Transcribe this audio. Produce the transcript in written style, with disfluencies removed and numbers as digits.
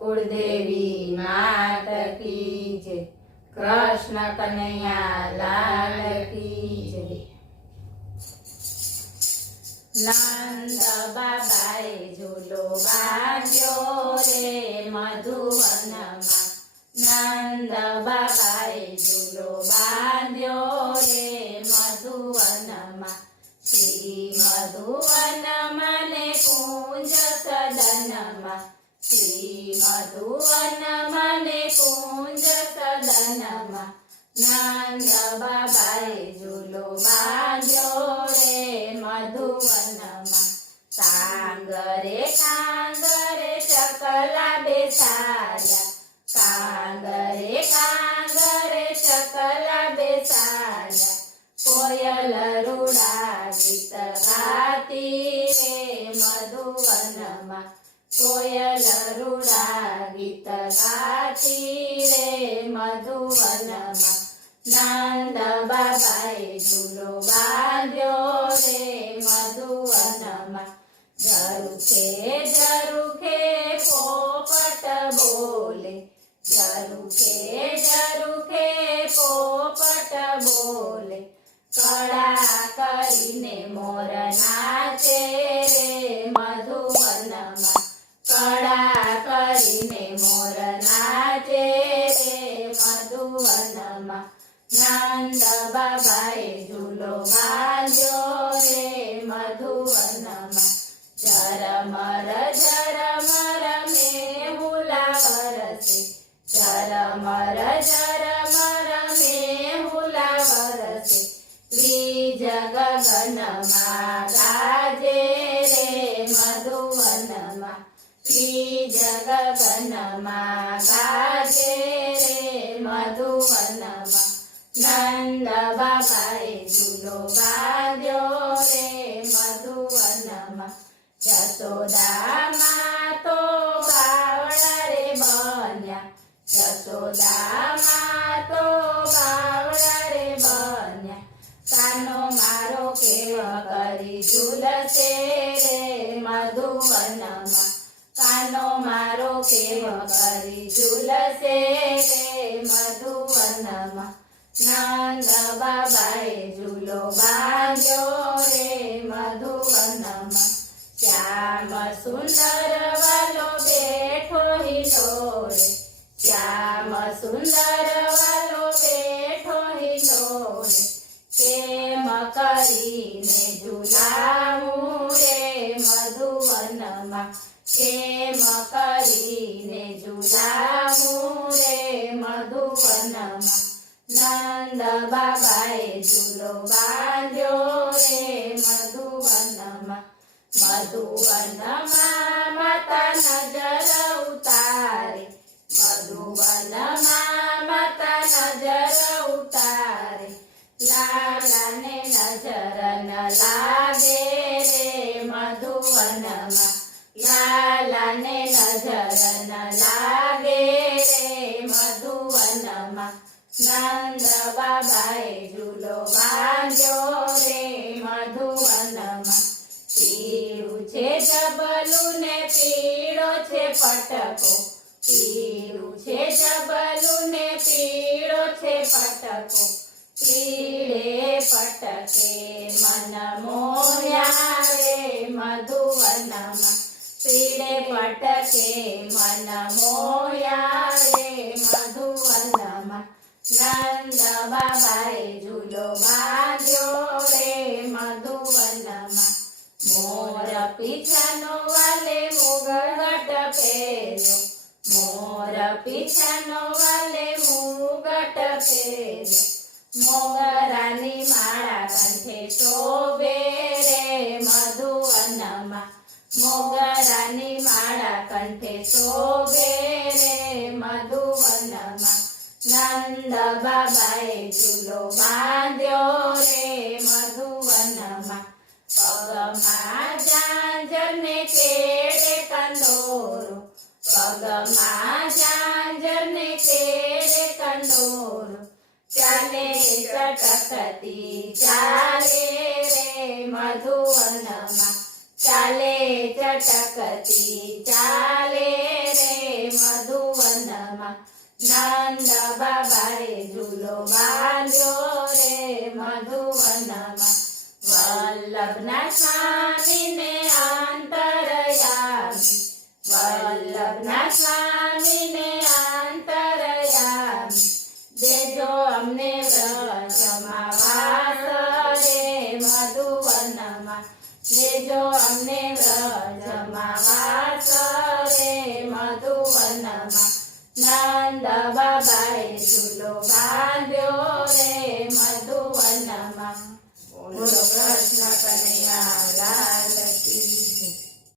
कुलदेवी मात की जय। कृष्ण कन्हैया लाल की जय। नंद बाबाए झूलो बांध्यो रे मधुवनमा। नंद बाबाए झूलो बांध्यो रे मधुवनमा। श्री मधुवनमा ने कुंज सदनमा। श्री मधुवनमा ने कुंज सदनमा। नंद बाबाए झूलो बांध्यो रे मधुवनमा। कांगरे कांगरे चकला बेसाया। कांगरे कांगरे चकला बेसाया। कोयल रूड़ा गीत गाती रे मधुवनमा। कोयल रूड़ा गीत गाती रे मधुवनमा। नंद बाबाए झूलो बांध्यो रे मधुवनमा। झरूखे पोपट बोले। झरूखे पोपट बोले। कड़ा करीने मोर नाचे रे मधुवनमा। कड़ा करीने मोर नाचे रे मधुवनमा। नंद बाबाए झूलो बांध्यो रे मधुवनमा। झरमर मेहुला वरसे। झरमर मेहुला वरसे। द्विज गगनमा गाजे रे मधुवनमा। द्विज गगनमा गाजे रे मधुवनमा। नंद बाबाए झूलो बांध्यो रे मधुवनमा। जसोदा मातो बावळा रे बन्या। जसोदा मातो बावळा रे बन्या। कानो मारो केव करी झूलसे रे मधुवनमा। कानो मारो केव करी झूलसे रे मधुवनमा। नंद बाबाए झूलो बांध्यो रे मधुवनमा। श्याम सुंदर वालो बेठो हिलोरे। श्याम सुंदर वालो बेठो हिलोरे। केम करीने झूलाऊं रे मधुवनमा। केम करीने झूलाऊं रे मधुवनमा। नंद बाबाए झूलो बांध्यो रे मधुवनमा। मधुवनमा माता नजर उतारे। मधुवनमा माता नजर उतारे। लाला ने नजर न लागे रे मधुवनमा। लाला ने नजर न लागे रे मधुवनमा। नंद बाबाए झूलो बांध्यो रे मधुवनमा। पीड़ू छे जबलू ने पीड़ो छे पटको। पीड़ू छे जबलू ने पीड़ो छे पटको। पीड़े पटके मन मोह्या रे मधुवनमा। पीड़े पटके मन मोह्या रे मधुवनमा। नंद बाबाए झूलो बांध्यो रे मधुवनमा। मोर पीछानो वाले मुगट पेर्यो। मोर पीछानो वाले मुगट पेर्यो। मोगरानी माळा कंठे शोभे रे मधुवनमा। मोगरानी माळा कंठे शोभे रे मधुवनमा। नंद बाबाए झूलो बांध्यो रे मधुवनमा। पगमा झांझर ने केड़े कंदोरो। पगमा झांझर ने केड़े कंदोरो। चाले चटकती चाले रे मधुवनमा। चाले चटकती चाले रे મધુવનમાં નંદ બાબાએ ઝૂલો બાંધ્યો રે મધુવનમાં વલ્લભના સ્વામીને અંતરયામી વલ્લભના સ્વામીને અંતરયામી દેજો અમને વ્રજમાં વાસ રે મધુવનમાં દેજો અમને વ્રજમાં વાસ રે મધુવનમાં નંદ બાબાએ ઝૂલો બાંધ્યો રે મધુવનમાં બોલો કૃષ્ણ કનૈયા લાલ